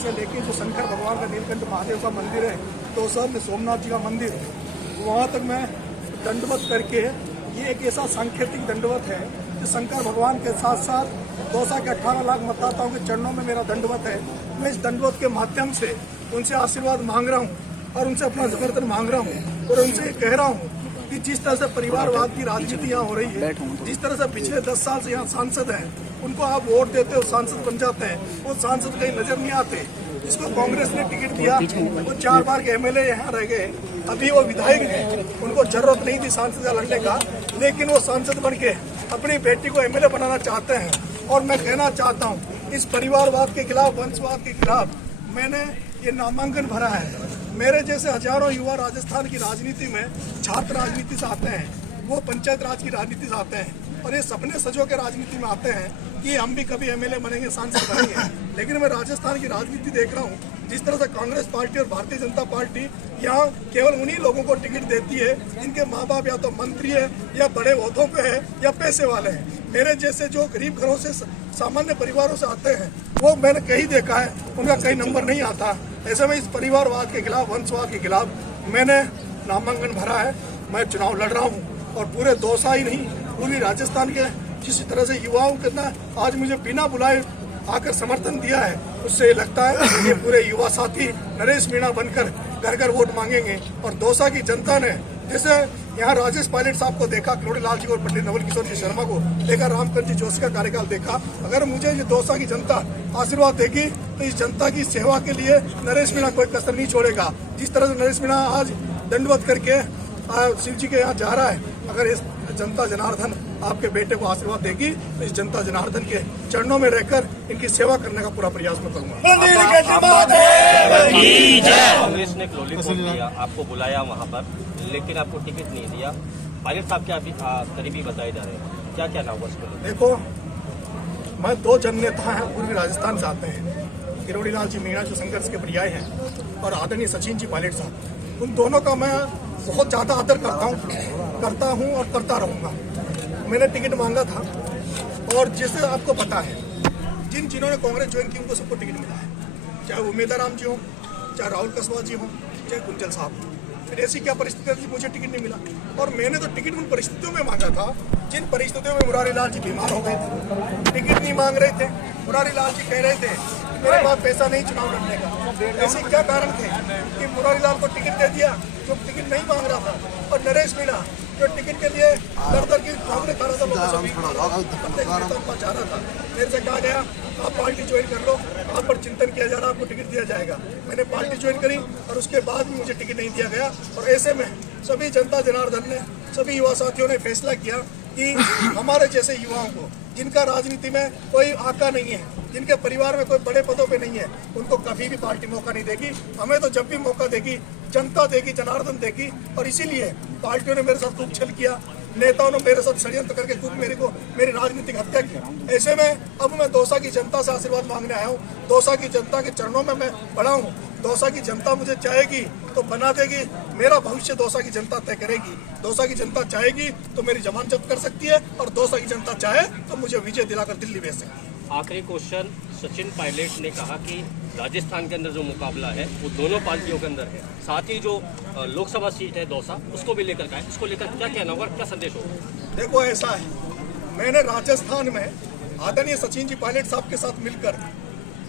से लेके जो शंकर भगवान का नीलकंठ महादेव का मंदिर है, दौसा में सोमनाथ जी का मंदिर, वहाँ तक मैं दंडवत करके, ये एक ऐसा सांकेतिक दंडवत है कि शंकर भगवान के साथ साथ दौसा के 18 लाख मतदाताओं के चरणों में मेरा दंडवत है। मैं इस दंडवत के माध्यम से उनसे आशीर्वाद मांग रहा हूँ और उनसे अपना समर्थन मांग रहा हूँ और उनसे ये कह रहा हूँ कि जिस तरह से परिवारवाद की राजनीति यहाँ हो रही है, जिस तरह से पिछले 10 साल से यहाँ सांसद हैं, उनको आप वोट देते हो, सांसद बन जाते हैं, वो सांसद कहीं नजर नहीं आते। जिसको कांग्रेस ने टिकट दिया वो 4 बार के एमएलए यहाँ रह गए, अभी वो विधायक हैं, उनको जरूरत नहीं थी सांसद का लड़ने का, लेकिन वो सांसद बन के अपनी बेटी को एमएलए बनाना चाहते हैं। और मैं कहना चाहता हूँ, इस परिवारवाद के खिलाफ, वंशवाद के खिलाफ मैंने ये नामांकन भरा है। मेरे जैसे हजारों युवा राजस्थान की राजनीति में छात्र राजनीति से आते हैं, वो पंचायत राज की राजनीति से आते हैं और ये सपने सजो के राजनीति में आते हैं कि हम भी कभी एमएलए बनेंगे, सांसद बनेंगे। लेकिन मैं राजस्थान की राजनीति देख रहा हूँ, जिस तरह से कांग्रेस पार्टी और भारतीय जनता पार्टी यहाँ केवल उन्हीं लोगों को टिकट देती है जिनके माँ बाप या तो मंत्री है या बड़े ओहदों पे है या पैसे वाले हैं। मेरे जैसे जो गरीब घरों से, सामान्य परिवारों से आते हैं, वो मैंने कहीं देखा है, उनका कहीं नंबर नहीं आता। ऐसे में इस परिवारवाद के खिलाफ, वंशवाद के खिलाफ मैंने नामांकन भरा है। मैं चुनाव लड़ रहा हूँ और पूरे दौसा ही नहीं, पूरी राजस्थान के जिस तरह से युवाओं के ना आज मुझे बिना बुलाए आकर समर्थन दिया है, उससे लगता है ये पूरे युवा साथी नरेश मीणा बनकर घर घर वोट मांगेंगे। और दौसा की जनता ने जैसे यहाँ राजेश पायलट साहब को देखा, करोड़ी लाल जी और पंडित नवल किशोर जी शर्मा को देखा, रामचंद्र जी जोशी का कार्यकाल देखा, अगर मुझे ये दौसा की जनता आशीर्वाद देगी तो इस जनता की सेवा के लिए नरेश मीणा कोई कसर नहीं छोड़ेगा। जिस तरह से नरेश मीणा आज दंडवत करके शिव जी के यहाँ जा रहा है, अगर इस जनता जनार्दन आपके बेटे को आशीर्वाद देगी तो इस जनता जनार्दन के चरणों में रहकर इनकी सेवा करने का पूरा प्रयास मैं करूंगा। कांग्रेस ने लॉलीपॉप दिया, आपको बुलाया वहाँ पर, लेकिन आपको टिकट नहीं दिया। पायलट साहब के अभी करीबी बताए जा रहे हैं, क्या क्या नाम उसको? देखो, मैं 2 जननेता हैं, पूर्वी राजस्थान से आते हैं, किरोड़ी लाल जी मीणा जो संघर्ष के पर्याय हैं और आदरणीय सचिन जी पायलट साहब, उन दोनों का मैं बहुत ज़्यादा आदर करता हूं और करता रहूंगा। मैंने टिकट मांगा था और जैसे आपको पता है, जिन्होंने कांग्रेस ज्वाइन की उनको सबको टिकट मिला है, चाहे उमेदा राम जी हो, चाहे राहुल कसवा जी हो, चाहे गुंजल साहब। फिर ऐसी क्या परिस्थिति थी मुझे टिकट नहीं मिला? और मैंने तो टिकट उन परिस्थितियों में मांगा था जिन परिस्थितियों में मुरारी लाल जी बीमार हो गए थे, टिकट नहीं मांग रहे थे। मुरारी लाल जी कह रहे थे मेरे पास पैसा नहीं चुनाव लड़ने का। ऐसे क्या कारण थे कि मुरारी लाल को टिकट दे दिया जो टिकट नहीं मांग रहा था, और नरेश मीणा जो टिकट के लिए दर की भावने खा रहा था, रहा था, मेरे से कहा गया आप पार्टी ज्वाइन कर लो, आप पर चिंतन किया जा रहा है, आपको टिकट दिया जाएगा। मैंने पार्टी ज्वाइन करी और उसके बाद भी मुझे टिकट नहीं दिया गया। और ऐसे में सभी जनता जनार्दन ने, सभी युवा साथियों ने फैसला किया कि हमारे जैसे युवाओं को, जिनका राजनीति में कोई आका नहीं है, जिनके परिवार में कोई बड़े पदों पे नहीं है, उनको कभी भी पार्टी मौका नहीं देगी। हमें तो जब भी मौका देगी जनता देगी, जनार्दन देगी। और इसीलिए पार्टियों ने मेरे साथ खूब छल किया, नेताओं ने मेरे साथ षड्यंत्र करके खूब मेरी राजनीतिक हत्या की। ऐसे में अब मैं दौसा की जनता से आशीर्वाद मांगने आया हूँ। दौसा की जनता के चरणों में मैं पड़ा हूँ। दौसा की जनता मुझे चाहेगी तो बना देगी, मेरा भविष्य दौसा की जनता तय करेगी। दौसा की जनता चाहेगी तो मेरी जमानत जब्त कर सकती है, और दौसा की जनता चाहे तो मुझे विजय दिलाकर दिल्ली भेज सकती है। आखिरी क्वेश्चन, सचिन पायलट ने कहा कि राजस्थान के अंदर जो मुकाबला है वो दोनों पार्टियों के अंदर है, साथ ही जो लोकसभा सीट है दौसा, उसको भी लेकर का है। इसको लेकर क्या कहना होगा, क्या संदेश होगा? देखो, ऐसा है, मैंने राजस्थान में आदरणीय सचिन जी पायलट साहब के साथ मिलकर,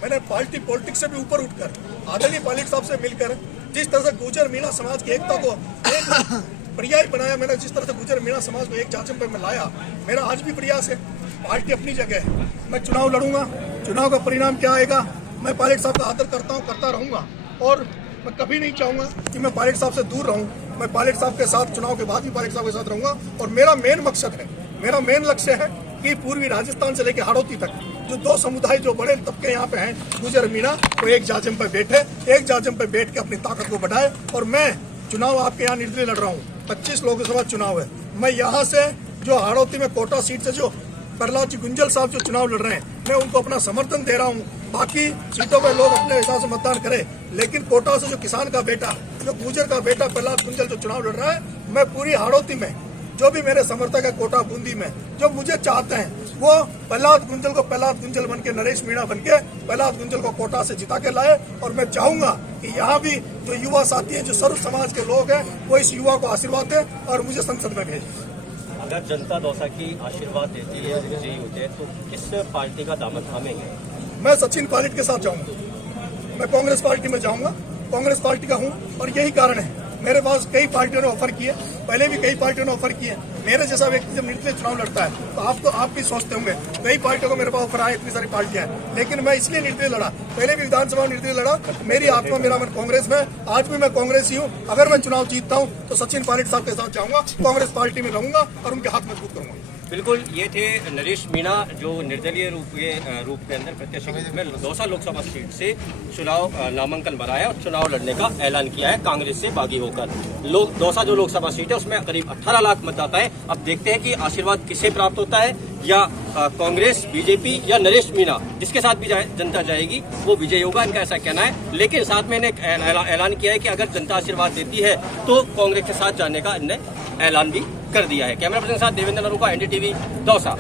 मैंने पार्टी पॉलिटिक्स से भी ऊपर उठकर आदरणीय पायलट साहब से मिलकर जिस तरह से गुर्जर मीणा समाज की एकता को एक पर्याय बनाया, मैंने जिस तरह से गुर्जर मीणा समाज को एक जाचम पर मैं लाया, मेरा आज भी प्रयास है। पार्टी अपनी जगह है, मैं चुनाव लड़ूंगा, चुनाव का परिणाम क्या आएगा, मैं पायलट साहब का आदर करता हूँ, करता रहूंगा। और मैं कभी नहीं चाहूंगा कि मैं पायलट साहब से दूर रहूं। मैं पायलट साहब के साथ चुनाव के बाद भी पायलट साहब के साथ रहूंगा। और मेरा मेन मकसद है, मेरा मेन लक्ष्य है कि पूर्वी राजस्थान से लेकर हाड़ौती तक जो 2 समुदाय, जो बड़े तबके यहाँ पे हैं, गुर्जर मीणा, वो एक जाजम पर बैठे, एक जाजम पर बैठ के अपनी ताकत को बढ़ाए। और मैं चुनाव आपके यहाँ निर्दलीय लड़ रहा हूँ, 25 लोकसभा चुनाव है। मैं यहाँ से जो हाड़ौती में कोटा सीट से जो प्रहलाद जी गुंजल साहब जो चुनाव लड़ रहे हैं, मैं उनको अपना समर्थन दे रहा हूँ। बाकी सीटों पे लोग अपने हिसाब से मतदान करें, लेकिन कोटा से जो किसान का बेटा, जो गुर्जर का बेटा प्रहलाद गुंजल जो चुनाव लड़ रहा है, मैं पूरी हाड़ौती में जो भी मेरे समर्थक है, कोटा बूंदी में जो मुझे चाहते हैं, वो प्रहलाद गुंजल को प्रहलाद गुंजल बन के, नरेश मीणा बन के प्रहलाद गुंजल को कोटा से जिता के लाए। और मैं चाहूंगा कि यहाँ भी जो युवा साथी हैं, जो सर्व समाज के लोग हैं, वो इस युवा को आशीर्वाद दें और मुझे संसद में भेजें। अगर जनता दौसा की आशीर्वाद देती है, विजयी होते हैं, तो किस पार्टी का दामन थामेंगे? मैं सचिन पायलट के साथ जाऊंगा, मैं कांग्रेस पार्टी में जाऊंगा, कांग्रेस पार्टी का हूं। और यही कारण है, मेरे पास कई पार्टियों ने ऑफर किए, पहले भी कई पार्टियों ने ऑफर किए। मेरे जैसा व्यक्ति जब निर्दलीय चुनाव लड़ता है तो आप भी सोचते होंगे कई पार्टियों को मेरे पास ऑफर आए, इतनी सारी पार्टियां हैं, लेकिन मैं इसलिए निर्दलीय लड़ा, पहले भी विधानसभा निर्दलीय लड़ा। मेरी आत्मा, मेरा मन कांग्रेस में, आज भी मैं कांग्रेस ही हूँ। अगर मैं चुनाव जीतता हूँ तो सचिन पायलट साहब के साथ जाऊंगा, कांग्रेस पार्टी में रहूंगा और उनके हाथ मजबूत करूंगा। बिल्कुल, ये थे नरेश मीणा, जो निर्दलीय रूप के अंदर प्रत्याशी के रूप में दौसा लोकसभा सीट से चुनाव नामांकन भरा है और चुनाव लड़ने का ऐलान किया है कांग्रेस से बागी होकर। दौसा जो लोकसभा सीट है उसमें करीब 18 लाख मतदाता है। अब देखते हैं कि आशीर्वाद किसे प्राप्त होता है, या कांग्रेस, बीजेपी या नरेश मीणा, जिसके साथ भी जनता जाएगी वो विजय होगा, इनका ऐसा कहना है। लेकिन साथ में इन्हें ऐलान किया है कि अगर जनता आशीर्वाद देती है तो कांग्रेस के साथ जाने का इन्हें ऐलान भी कर दिया है। कैमरा पर्सन के साथ देवेंद्र नरूका, NDTV, दौसा।